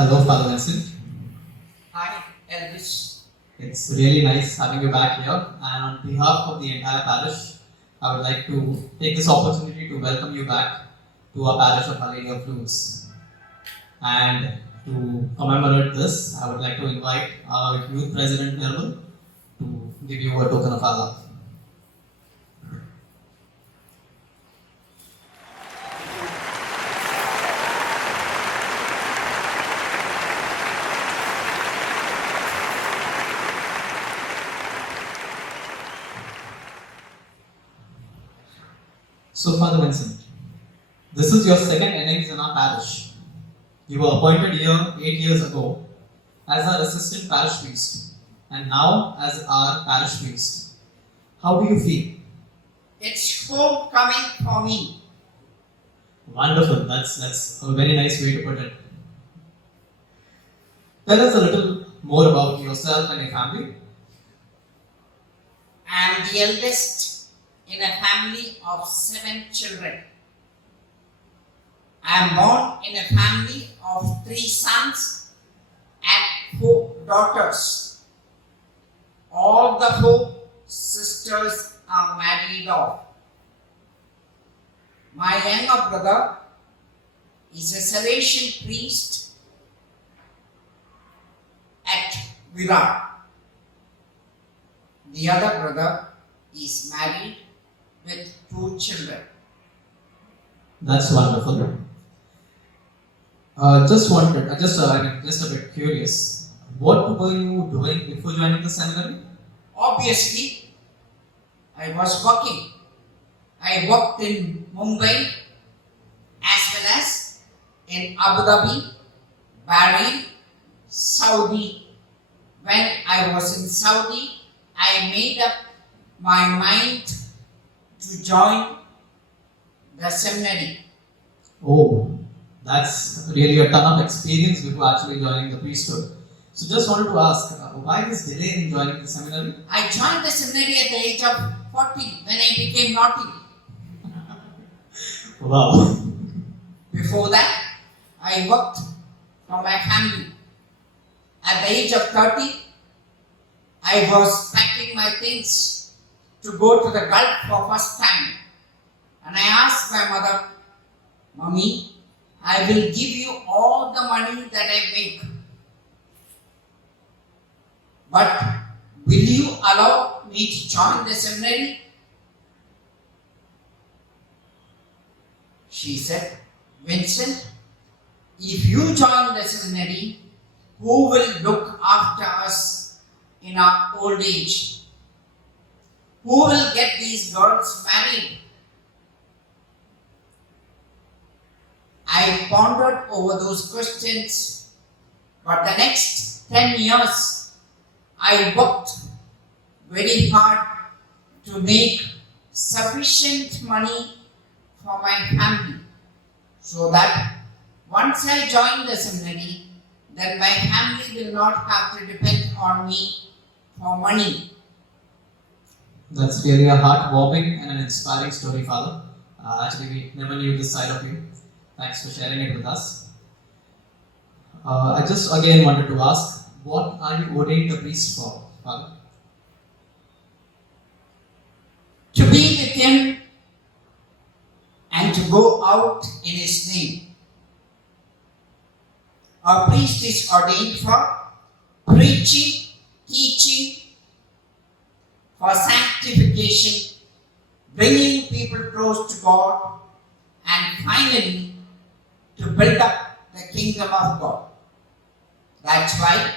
Hello, Father Vincent. Hi, Elvis. It's really nice having you back here. And on behalf of the entire parish, I would like to take this opportunity to welcome you back to our parish of Our Lady of Lourdes. And to commemorate this, I would like to invite our youth president, Nirmal, to give you a token of our love. So, Father Vincent, this is your second innings in our parish. You were appointed here 8 years ago as our assistant parish priest and now as our parish priest. How do you feel? It's homecoming for me. Wonderful. That's a very nice way to put it. Tell us a little more about yourself and your family. I am the eldest in a family of 7 children. I am born in a family of 3 sons and 4 daughters. All the 4 sisters are married off. My younger brother is a Salesian priest at Virar. The other brother is married with 2 children. That's wonderful. Just a bit curious. What were you doing before joining the seminary? Obviously, I was working. I worked in Mumbai as well as in Abu Dhabi, Bahrain, Saudi. When I was in Saudi, I made up my mind to join the seminary. Oh, that's really a ton of experience before actually joining the priesthood. So just wanted to ask, why this delay in joining the seminary? I joined the seminary at the age of 40 when I became naughty. Wow. Before that, I worked for my family. At the age of 30, I was packing my things to go to the Gulf for first time. And I asked my mother, Mommy, I will give you all the money that I make. But will you allow me to join the seminary? She said, Vincent, if you join the seminary, who will look after us in our old age? Who will get these girls married? I pondered over those questions, but the next 10 years, I worked very hard to make sufficient money for my family, so that once I join the seminary, then my family will not have to depend on me for money. That's really a heartwarming and an inspiring story, Father. Actually, we never knew this side of you. Thanks for sharing it with us. I just again wanted to ask, what are you ordained a priest for, Father? To be with Him and to go out in His name. A priest is ordained for preaching, teaching, for sanctification, bringing people close to God, and finally to build up the kingdom of God. That's why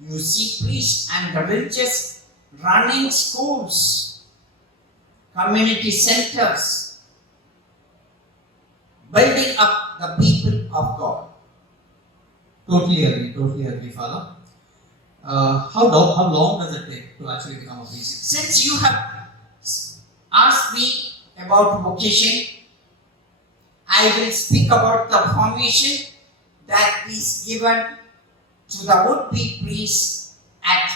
you see priests and religious running schools, community centers, building up the people of God. Totally agree, Father. How long does it take to actually become a priest? Since you have asked me about vocation, I will speak about the formation that is given to the would-be priests at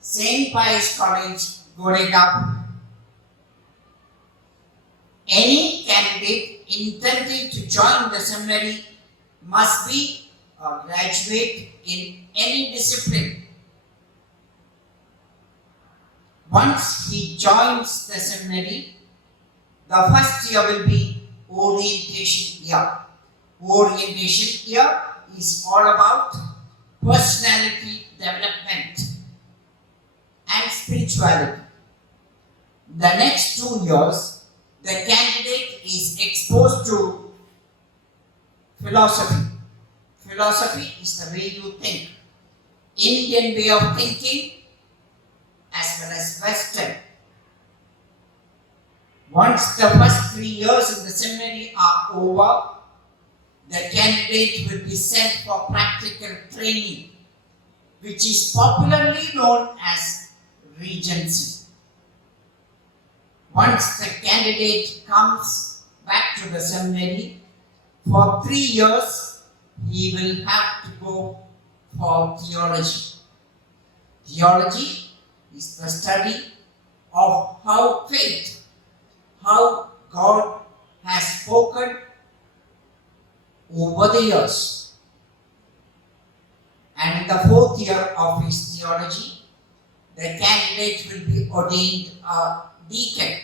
St. Pius College, Goregaon. Any candidate intending to join the seminary must be or graduate in any discipline, once he joins the seminary, the first year will be orientation year. Orientation year is all about personality development and spirituality. The next 2 years, the candidate is exposed to philosophy. Philosophy is the way you think. Indian way of thinking as well as Western. Once the first 3 years in the seminary are over, the candidate will be sent for practical training, which is popularly known as Regency. Once the candidate comes back to the seminary, for 3 years, he will have to go for theology. Theology is the study of how faith, how God has spoken over the years. And in the 4th year of his theology, the candidate will be ordained a deacon.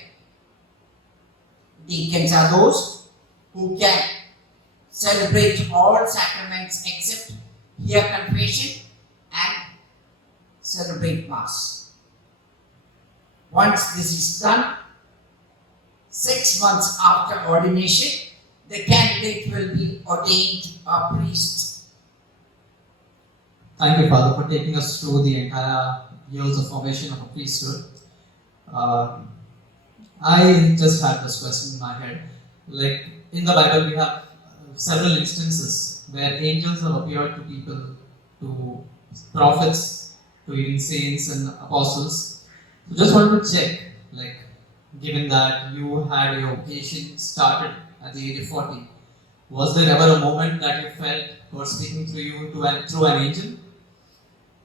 Deacons are those who can celebrate all sacraments except hear confession and celebrate Mass. Once this is done, 6 months after ordination, the candidate will be ordained a priest. Thank you, Father, for taking us through the entire years of formation of a priesthood. I just had this question in my head. Like in the Bible, we have several instances where angels have appeared to people, to prophets, to even saints and apostles. So just wanted to check, like, given that you had your vocation started at the age of 40, was there ever a moment that you felt God speaking through you through an angel?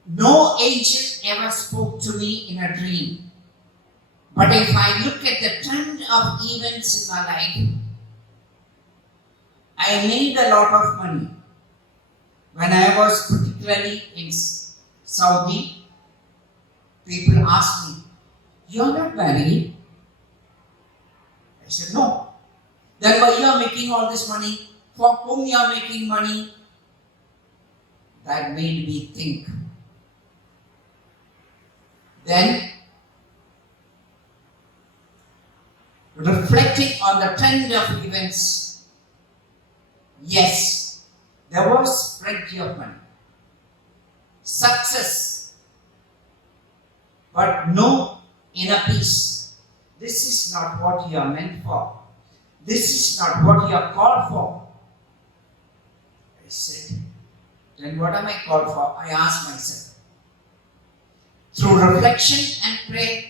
No angel ever spoke to me in a dream. But if I look at the trend of events in my life, I made a lot of money. When I was particularly in Saudi, people asked me, "You're not married?" I said, "No." "Then why you are making all this money? For whom you are making money?" That made me think. Then, reflecting on the trend of events, yes, there was plenty of money, success, but no inner peace. This is not what you are meant for. This is not what you are called for. I said, then what am I called for? I asked myself. Through reflection and prayer,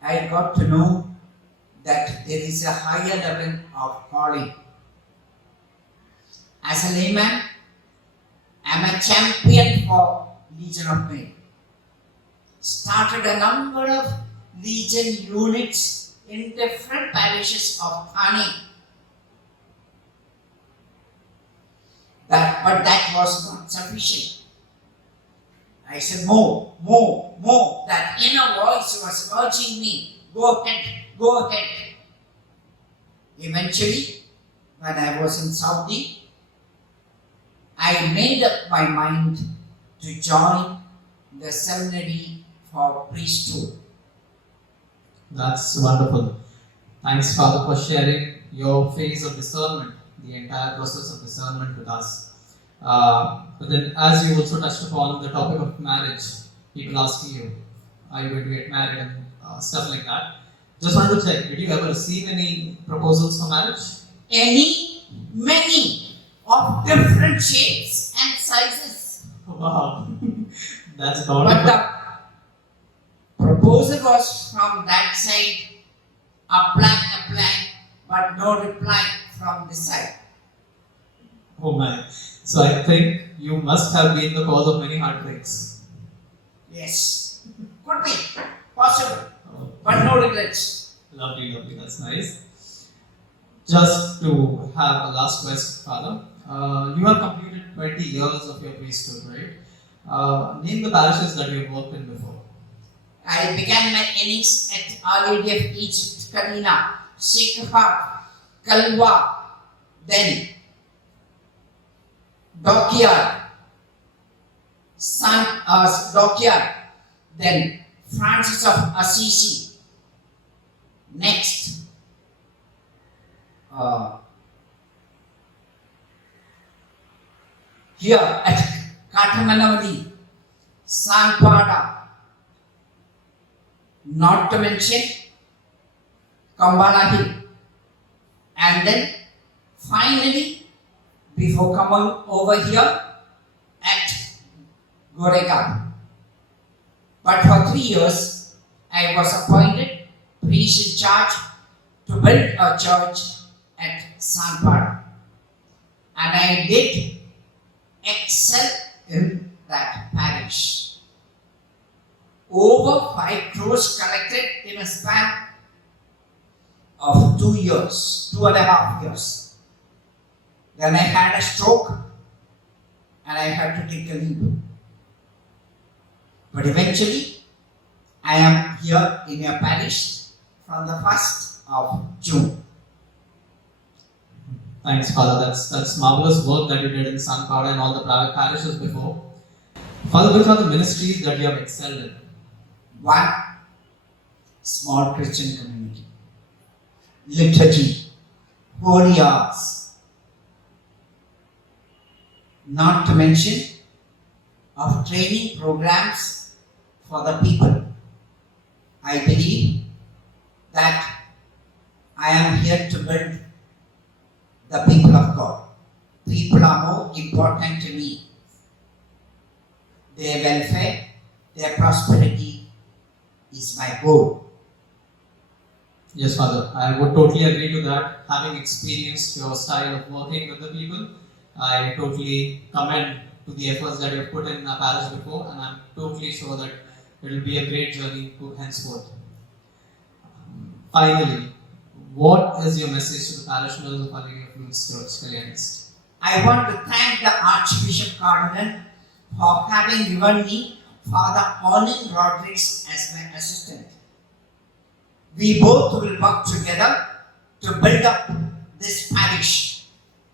I got to know that there is a higher level of calling. As a layman, I am a champion for Legion of May. Started a number of Legion units in different parishes of Thane. But that was not sufficient. I said, more. That inner voice was urging me, go ahead. Eventually, when I was in Saudi, I made up my mind to join the seminary for priesthood. That's wonderful. Thanks, Father, for sharing your phase of discernment, the entire process of discernment with us. But then, as you also touched upon the topic of marriage, people asking you, are you going to get married and stuff like that. Just wanted to check, did you ever receive any proposals for marriage? Many of different shapes and sizes. Wow, that's But bountiful. the proposal was from that side, apply, but no reply from this side. Oh my. So I think you must have been the cause of many heartbreaks. Yes, could be possible, Oh, but no regrets. lovely, that's nice. Just to have a last question, Father. You have completed 20 years of your priesthood, right? Name the parishes that you have worked in before. I began my innings at Our Lady of Egypt, Karina, Shekhar, Kalwa, then Dockyard, Dockyard, then Francis of Assisi. Next, here at Katamanavali, San Pada, not to mention Kambala Hill, and then finally, before coming over here at Goregaon. But for 3 years, I was appointed priest in charge to build a church at Sanpada, and I did excel in that parish. Over 5 crores collected in a span of 2 years, 2.5 years. Then I had a stroke and I had to take a leave. But eventually, I am here in your parish from the 1st of June. Thanks, Father. That's marvelous work that you did in San Pada and all the private parishes before. Father, which are the ministries that you have excelled in? One, small Christian community, liturgy, holy hours, not to mention of training programs for the people. I believe that I am here to build the people of God. People are more important to me. Their welfare, their prosperity is my goal. Yes, Father. I would totally agree to that. Having experienced your style of working with the people, I totally commend to the efforts that you have put in our parish before, and I'm totally sure that it will be a great journey to henceforth. Finally, what is your message to the parishioners of Our Lady of Lourdes Church, Kalyanist? I want to thank the Archbishop Cardinal for having given me Father Onin Rodriguez as my assistant. We both will work together to build up this parish.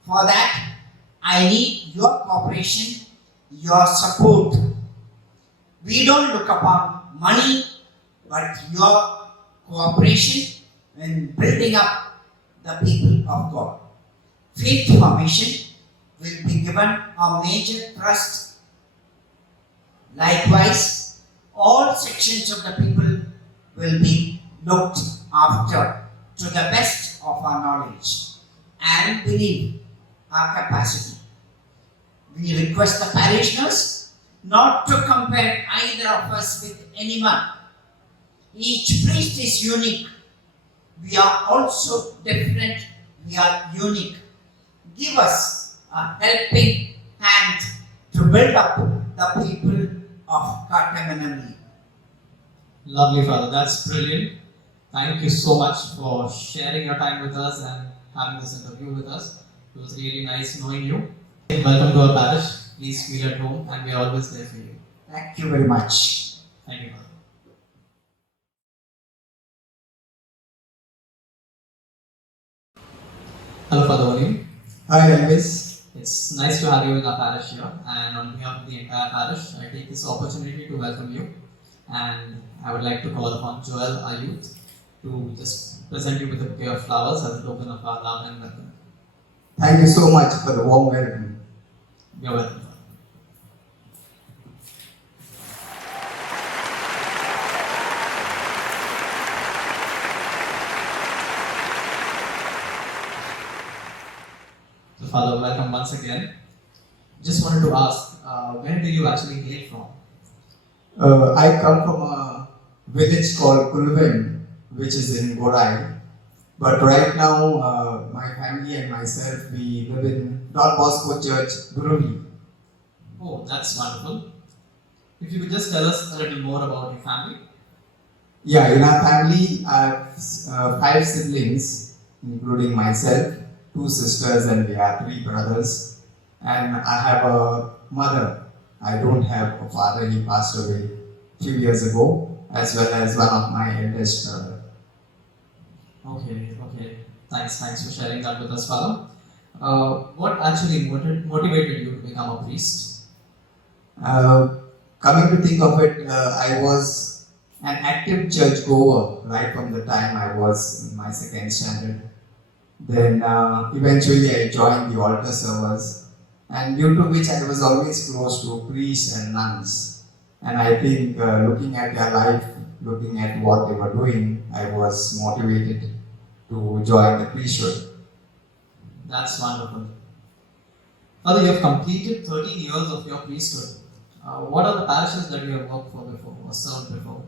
For that, I need your cooperation, your support. We don't look upon money, but your cooperation in building up the people of God. Faith formation will be given a major thrust. Likewise, all sections of the people will be looked after to the best of our knowledge and believe our capacity. We request the parishioners not to compare either of us with anyone. Each priest is unique. We are also different. We are unique. Give us a helping hand to build up the people of Katamanavali. Lovely, Father. That's brilliant. Thank you so much for sharing your time with us and having this interview with us. It was really nice knowing you. Welcome to our parish. Please feel at home, and we are always there for you. Thank you very much. Thank you, Father. Hello, Father Olim. Hi, Elvis. It's nice to have you in our parish here, and on behalf of the entire parish, I take this opportunity to welcome you. And I would like to call upon Joel, our youth, to just present you with a bouquet of flowers as a token of our love and welcome. Thank you so much for the warm welcome. You're welcome. So, Father, welcome once again. Just wanted to ask, where do you actually hail from? I come from a village called Kulven, which is in Gorai. But right now, my family and myself, we live in Don Bosco Church, Gururi. Oh, that's wonderful. If you could just tell us a little more about your family. Yeah, in our family, I have 5 siblings, including myself, two sisters, and we are three brothers. And I have a mother. I don't have a father, he passed away a few years ago, as well as one of my eldest brother. Okay. Thanks for sharing that with us, Father. What actually motivated you to become a priest? Coming to think of it, I was an active church goer right from the time I was in my second standard. Then eventually I joined the altar servers, and due to which I was always close to priests and nuns. And I think looking at their life, looking at what they were doing, I was motivated to join the priesthood. That's wonderful. Father, you have completed 13 years of your priesthood. What are the parishes that you have worked for before or served before?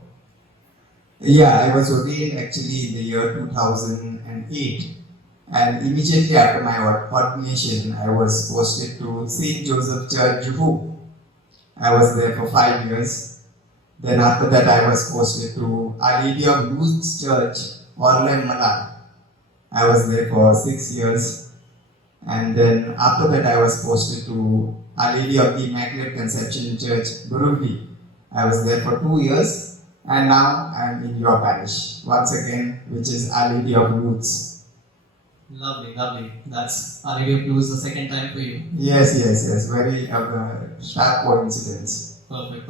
Yeah, I was ordained actually in the year 2008. And immediately after my ordination, I was posted to St. Joseph Church, Juhu. I was there for 5 years. Then after that, I was posted to Our Lady of Lourdes Church, Orlem Mala. I was there for 6 years. And then after that, I was posted to Our Lady of the Immaculate Conception Church, Buruvdi. I was there for 2 years. And now I am in your parish, once again, which is Our Lady of Lourdes. Lovely. That's Our Lady of Lourdes the second time for you. Yes. Very sharp coincidence. Perfect.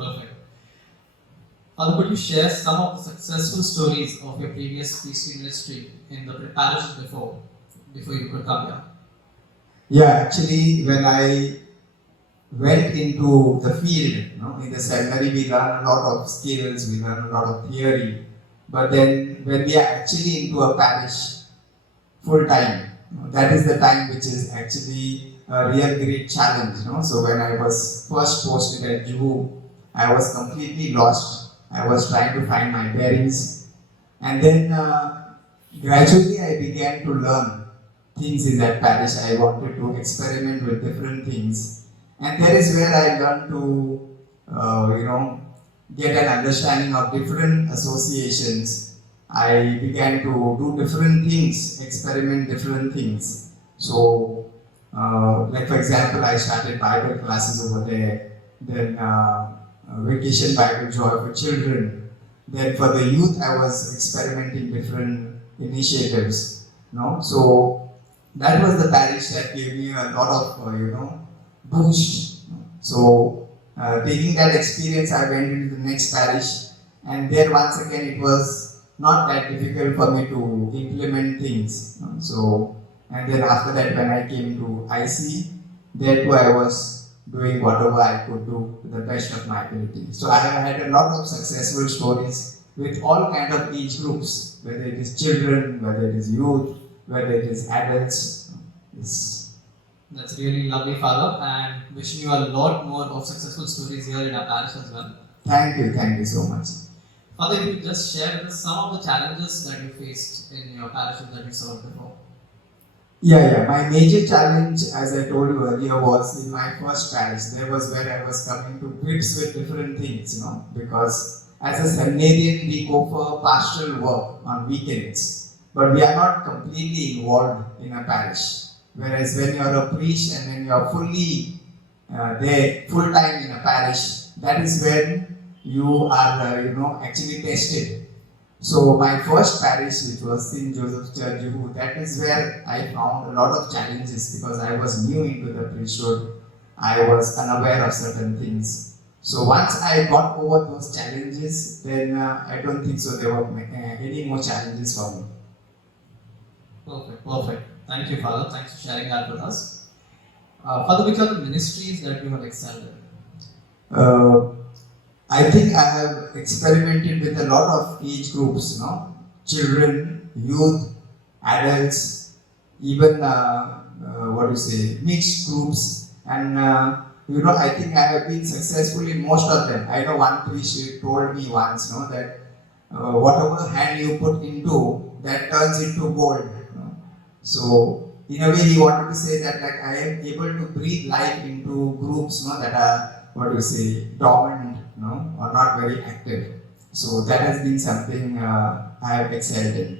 Father, could you share some of the successful stories of your previous priestly ministry in the parishes before you could come here? Yeah, actually, when I went into the field, in the seminary, we learn a lot of skills, we learn a lot of theory. But then, when we are actually into a parish full time, that is the time which is actually a real great challenge. So when I was first posted at Juhu, I was completely lost. I was trying to find my bearings, and then gradually I began to learn things in that parish. I wanted to experiment with different things, and that is where I learned to get an understanding of different associations. I began to do different things, experiment different things. So, like for example, I started Bible classes over there, then Vacation Bible Joy for children. Then for the youth, I was experimenting different initiatives. So that was the parish that gave me a lot of boost. So taking that experience, I went into the next parish, and there once again it was not that difficult for me to implement things. And then after that, when I came to IC, there too I was doing whatever I could do to the best of my ability. So I have had a lot of successful stories with all kind of age groups, whether it is children, whether it is youth, whether it is adults. That's really lovely, Father, and wishing you a lot more of successful stories here in our parish as well. Thank you so much. Father, if you could just share with us some of the challenges that you faced in your parishes that you served before. Yeah. My major challenge, as I told you earlier, was in my first parish. There was where I was coming to grips with different things, because as a seminarian, we go for pastoral work on weekends, but we are not completely involved in a parish. Whereas when you are a priest and when you are fully there, full time in a parish, that is when you are, actually tested. So my first parish, which was St. Joseph Church, Juhu, that is where I found a lot of challenges because I was new into the priesthood. I was unaware of certain things. So once I got over those challenges, then I don't think so there were any more challenges for me. Perfect. Thank you, Father. Thanks for sharing that with us. Father, which are the ministries that you have excelled in? I think I have experimented with a lot of age groups, children, youth, adults, even mixed groups, and I think I have been successful in most of them. I know one priest told me once, that whatever hand you put into, that turns into gold. So in a way, he wanted to say that I am able to breathe life into groups, that are dormant, or not very active. So that has been something I have excelled in.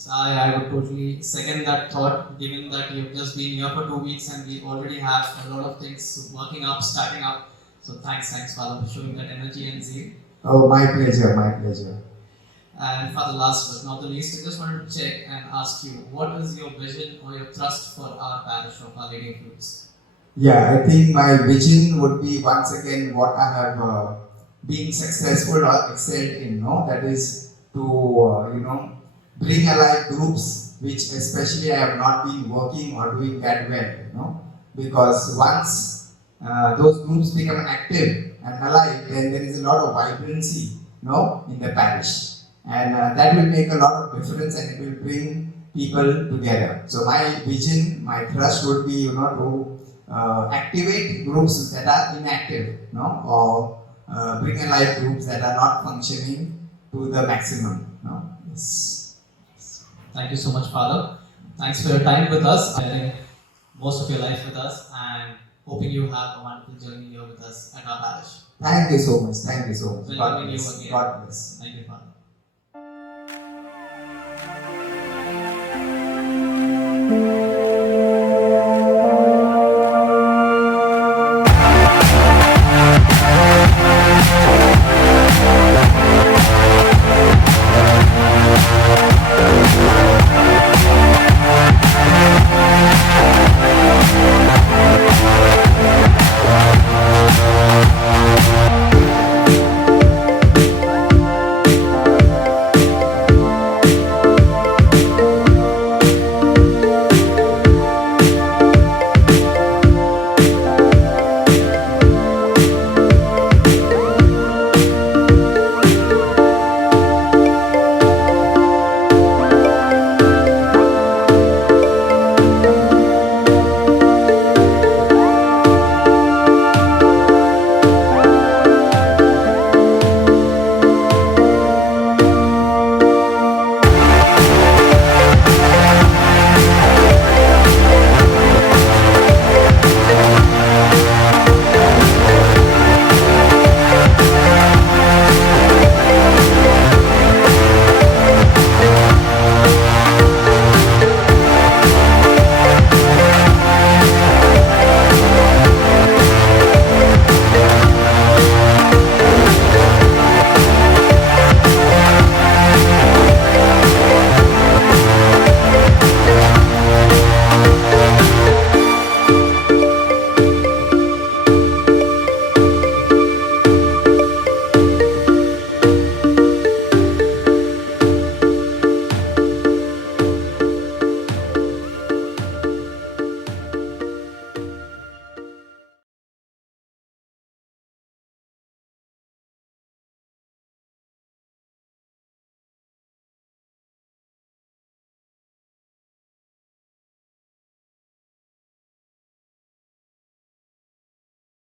Yes, I would totally second that thought, given that you've just been here for 2 weeks and we already have a lot of things working up, starting up. So thanks, Father, for showing that energy and zeal. Oh, my pleasure, my pleasure. And for the last but not the least, I just wanted to check and ask you, what is your vision or your thrust for our parish of Our Lady of Lourdes? Yeah, I think my vision would be once again what I have been successful or excelled in, no? That is to, bring alive groups which especially I have not been working or doing that well, because once those groups become active and alive, then there is a lot of vibrancy, in the parish. And that will make a lot of difference and it will bring people together. So my vision, my thrust would be, to activate groups that are inactive, or bring alive groups that are not functioning to the maximum, Yes. Thank you so much, Father. Thanks for your time with us, sharing most of your life with us, and hoping you have a wonderful journey here with us at our parish. Thank you so much. Thank you so much. God Welcoming you bless. again. God bless. Thank you, Father.